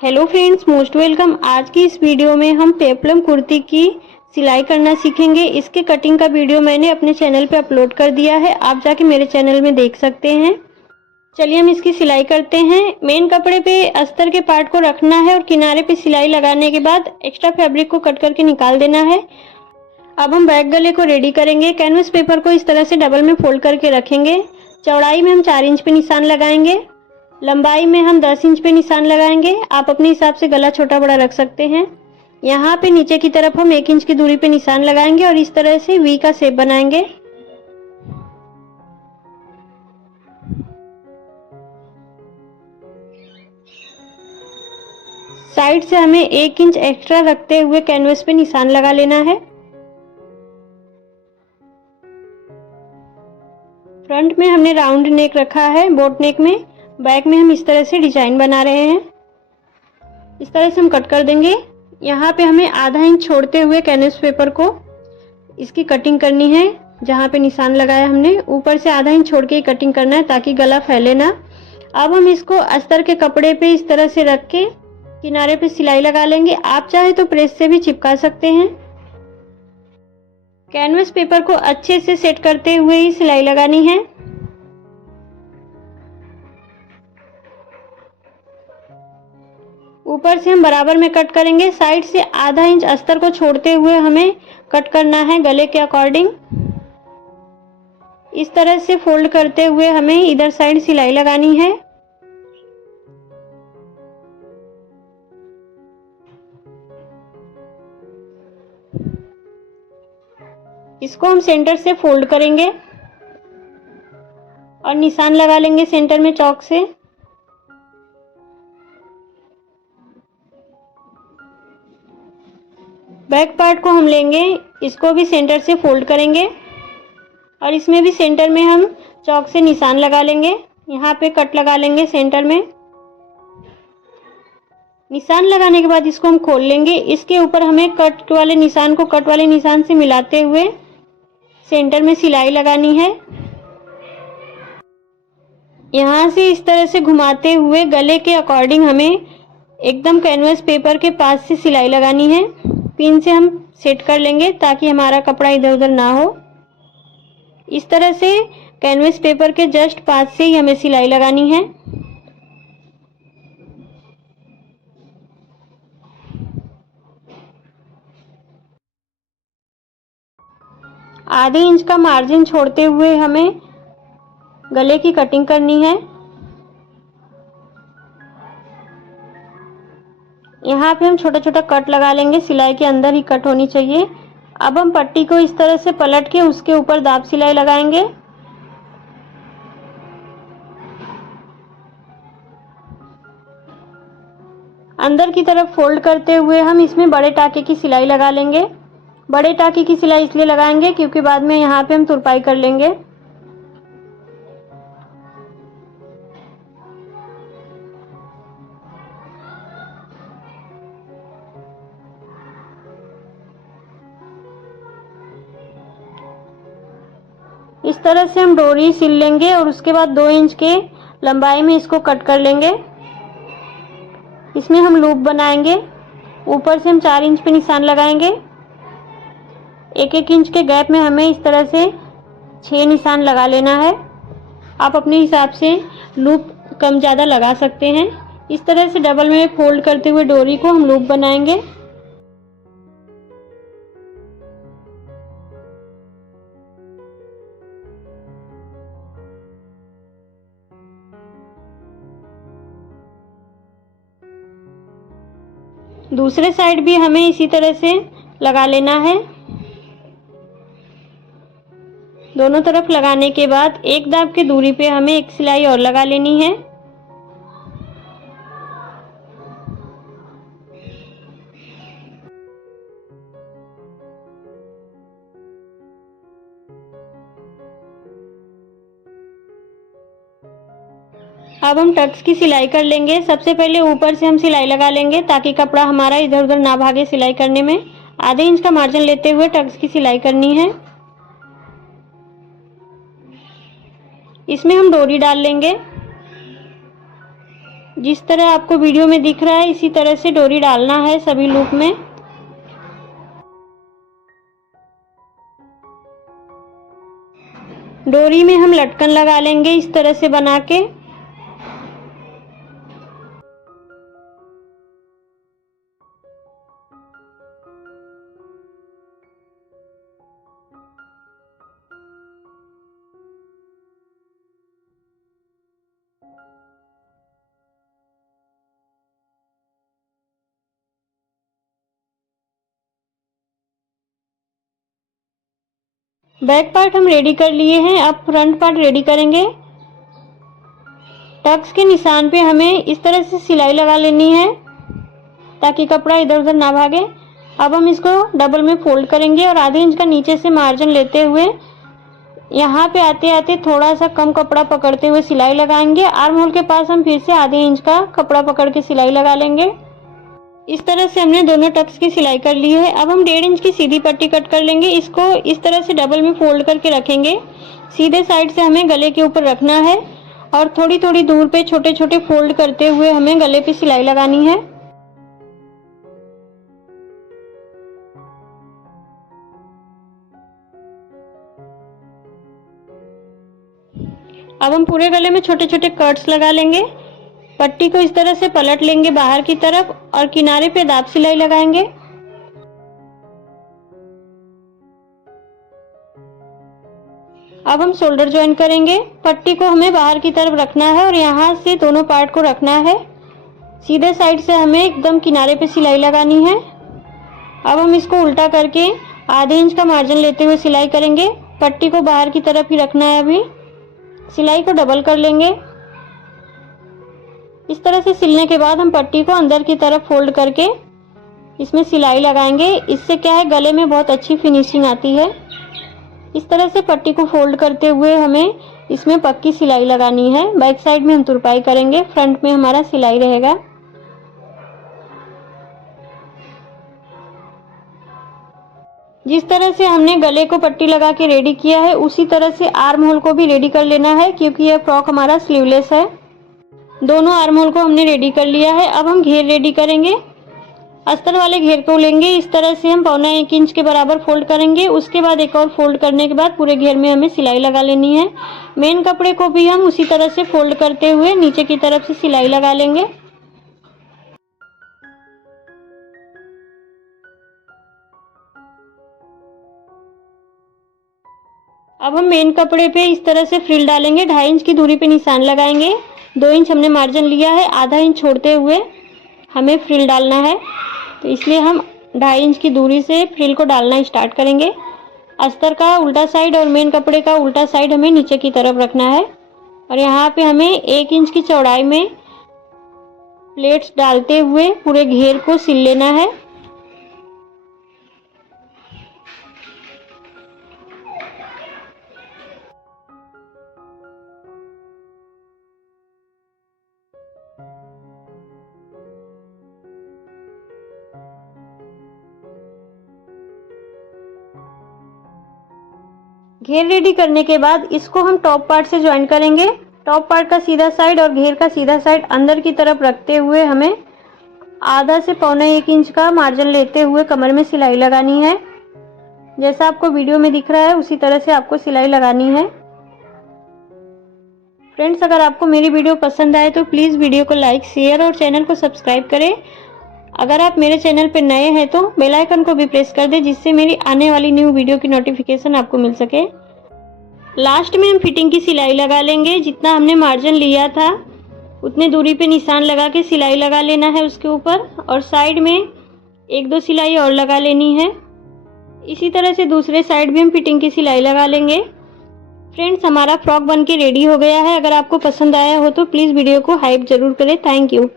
Hello friends, most welcome. आज की इस वीडियो में हम पेप्लम कुर्ती की सिलाई करना सीखेंगे। इसके कटिंग का वीडियो मैंने अपने चैनल पे अपलोड कर दिया है, आप जाके मेरे चैनल में देख सकते हैं। चलिए हम इसकी सिलाई करते हैं। मेन कपड़े पे अस्तर के पार्ट को रखना है और किनारे पे सिलाई लगाने के बाद एक्स्ट्रा फैब्रिक को कट करके निकाल देना है। अब हम बैक गले को रेडी करेंगे। कैनवस पेपर को इस तरह से डबल में फोल्ड करके रखेंगे। चौड़ाई में हम 4 इंच पे निशान लगाएंगे, लंबाई में हम 10 इंच पे निशान लगाएंगे। आप अपने हिसाब से गला छोटा बड़ा रख सकते हैं। यहाँ पे नीचे की तरफ हम 1 इंच की दूरी पे निशान लगाएंगे और इस तरह से वी का शेप बनाएंगे। साइड से हमें 1 इंच एक्स्ट्रा रखते हुए कैनवस पे निशान लगा लेना है। फ्रंट में हमने राउंड नेक रखा है, बोट नेक में। बैक में हम इस तरह से डिजाइन बना रहे हैं। इस तरह से हम कट कर देंगे। यहाँ पे हमें आधा इंच छोड़ते हुए कैनवस पेपर को इसकी कटिंग करनी है। जहाँ पे निशान लगाया हमने ऊपर से आधा इंच छोड़ के ही कटिंग करना है ताकि गला फैले ना। अब हम इसको अस्तर के कपड़े पे इस तरह से रख के किनारे पे सिलाई लगा लेंगे। आप चाहे तो प्रेस से भी चिपका सकते हैं। कैनवस पेपर को अच्छे से सेट करते हुए ही सिलाई लगानी है। ऊपर से हम बराबर में कट करेंगे। साइड से आधा इंच अस्तर को छोड़ते हुए हमें कट करना है गले के अकॉर्डिंग। इस तरह से फोल्ड करते हुए हमें इधर साइड सिलाई लगानी है। इसको हम सेंटर से फोल्ड करेंगे और निशान लगा लेंगे सेंटर में चॉक से। बैक पार्ट को हम लेंगे, इसको भी सेंटर से फोल्ड करेंगे और इसमें भी सेंटर में हम चॉक से निशान लगा लेंगे। यहाँ पे कट लगा लेंगे सेंटर में। निशान लगाने के बाद इसको हम खोल लेंगे। इसके ऊपर हमें कट वाले निशान को कट वाले निशान से मिलाते हुए सेंटर में सिलाई लगानी है। यहाँ से इस तरह से घुमाते हुए गले के अकॉर्डिंग हमें एकदम कैनवस पेपर के पास से सिलाई लगानी है। पिन से हम सेट कर लेंगे ताकि हमारा कपड़ा इधर उधर ना हो। इस तरह से कैनवस पेपर के जस्ट पास से ही हमें सिलाई लगानी है। आधे इंच का मार्जिन छोड़ते हुए हमें गले की कटिंग करनी है। यहाँ पे हम छोटा छोटा कट लगा लेंगे, सिलाई के अंदर ही कट होनी चाहिए। अब हम पट्टी को इस तरह से पलट के उसके ऊपर दाब सिलाई लगाएंगे। अंदर की तरफ फोल्ड करते हुए हम इसमें बड़े टाके की सिलाई लगा लेंगे। बड़े टाके की सिलाई इसलिए लगाएंगे क्योंकि बाद में यहाँ पे हम तुरपाई कर लेंगे। इस तरह से हम डोरी सिल लेंगे और उसके बाद 2 इंच के लंबाई में इसको कट कर लेंगे। इसमें हम लूप बनाएंगे। ऊपर से हम 4 इंच पे निशान लगाएंगे। 1-1 इंच के गैप में हमें इस तरह से 6 निशान लगा लेना है। आप अपने हिसाब से लूप कम ज़्यादा लगा सकते हैं। इस तरह से डबल में फोल्ड करते हुए डोरी को हम लूप बनाएंगे। दूसरे साइड भी हमें इसी तरह से लगा लेना है। दोनों तरफ लगाने के बाद एक दाब की दूरी पे हमें एक सिलाई और लगा लेनी है। अब हम टक्स की सिलाई कर लेंगे। सबसे पहले ऊपर से हम सिलाई लगा लेंगे ताकि कपड़ा हमारा इधर उधर ना भागे सिलाई करने में। आधे इंच का मार्जिन लेते हुए टक्स की सिलाई करनी है। इसमें हम डोरी डाल लेंगे। जिस तरह आपको वीडियो में दिख रहा है इसी तरह से डोरी डालना है सभी लूप में। डोरी में हम लटकन लगा लेंगे इस तरह से बना के। बैक पार्ट हम रेडी कर लिए हैं, अब फ्रंट पार्ट रेडी करेंगे। टक्स के निशान पे हमें इस तरह से सिलाई लगा लेनी है ताकि कपड़ा इधर उधर ना भागे। अब हम इसको डबल में फोल्ड करेंगे और आधे इंच का नीचे से मार्जिन लेते हुए यहाँ पे आते आते थोड़ा सा कम कपड़ा पकड़ते हुए सिलाई लगाएंगे। आर्म होल के पास हम फिर से आधे इंच का कपड़ा पकड़ के सिलाई लगा लेंगे। इस तरह से हमने दोनों टक्स की सिलाई कर ली है। अब हम 1.5 इंच की सीधी पट्टी कट कर लेंगे। इसको इस तरह से डबल में फोल्ड करके रखेंगे। सीधे साइड से हमें गले के ऊपर रखना है और थोड़ी थोड़ी दूर पे छोटे छोटे फोल्ड करते हुए हमें गले पे सिलाई लगानी है। अब हम पूरे गले में छोटे छोटे कट्स लगा लेंगे। पट्टी को इस तरह से पलट लेंगे बाहर की तरफ और किनारे पे दाब सिलाई लगाएंगे। अब हम शोल्डर ज्वाइन करेंगे। पट्टी को हमें बाहर की तरफ रखना है और यहाँ से दोनों पार्ट को रखना है। सीधे साइड से हमें एकदम किनारे पे सिलाई लगानी है। अब हम इसको उल्टा करके आधे इंच का मार्जिन लेते हुए सिलाई करेंगे। पट्टी को बाहर की तरफ ही रखना है। अभी सिलाई को डबल कर लेंगे। इस तरह से सिलने के बाद हम पट्टी को अंदर की तरफ फोल्ड करके इसमें सिलाई लगाएंगे। इससे क्या है, गले में बहुत अच्छी फिनिशिंग आती है। इस तरह से पट्टी को फोल्ड करते हुए हमें इसमें पक्की सिलाई लगानी है। बैक साइड में हम तुरपाई करेंगे, फ्रंट में हमारा सिलाई रहेगा। जिस तरह से हमने गले को पट्टी लगा के रेडी किया है उसी तरह से आर्म होल को भी रेडी कर लेना है, क्योंकि यह फ्रॉक हमारा स्लीवलेस है। दोनों आर्म होल को हमने रेडी कर लिया है। अब हम घेर रेडी करेंगे। अस्तर वाले घेर को लेंगे, इस तरह से हम 1.25 इंच के बराबर फोल्ड करेंगे। उसके बाद एक और फोल्ड करने के बाद पूरे घेर में हमें सिलाई लगा लेनी है। मेन कपड़े को भी हम उसी तरह से फोल्ड करते हुए नीचे की तरफ से सिलाई लगा लेंगे। अब हम मेन कपड़े पे इस तरह से फ्रिल डालेंगे। 2.5 इंच की दूरी पे निशान लगाएंगे। 2 इंच हमने मार्जिन लिया है, आधा इंच छोड़ते हुए हमें फ्रिल डालना है, तो इसलिए हम 2.5 इंच की दूरी से फ्रिल को डालना स्टार्ट करेंगे। अस्तर का उल्टा साइड और मेन कपड़े का उल्टा साइड हमें नीचे की तरफ रखना है और यहाँ पे हमें 1 इंच की चौड़ाई में प्लेट्स डालते हुए पूरे घेर को सिल लेना है। घेर रेडी करने के बाद इसको हम टॉप पार्ट से ज्वाइन करेंगे। टॉप पार्ट का सीधा साइड और घेर का सीधा साइड अंदर की तरफ रखते हुए हमें आधा से 1.25 इंच का मार्जिन लेते हुए कमर में सिलाई लगानी है। जैसा आपको वीडियो में दिख रहा है उसी तरह से आपको सिलाई लगानी है। फ्रेंड्स, अगर आपको मेरी वीडियो पसंद आए तो प्लीज़ वीडियो को लाइक, शेयर और चैनल को सब्सक्राइब करें। अगर आप मेरे चैनल पर नए हैं तो बेल आइकन को भी प्रेस कर दें, जिससे मेरी आने वाली न्यू वीडियो की नोटिफिकेशन आपको मिल सके। लास्ट में हम फिटिंग की सिलाई लगा लेंगे। जितना हमने मार्जिन लिया था उतने दूरी पे निशान लगा के सिलाई लगा लेना है उसके ऊपर, और साइड में 1-2 सिलाई और लगा लेनी है। इसी तरह से दूसरे साइड भी हम फिटिंग की सिलाई लगा लेंगे। फ्रेंड्स, हमारा फ्रॉक बनके रेडी हो गया है। अगर आपको पसंद आया हो तो प्लीज़ वीडियो को हाइप ज़रूर करें। Thank you.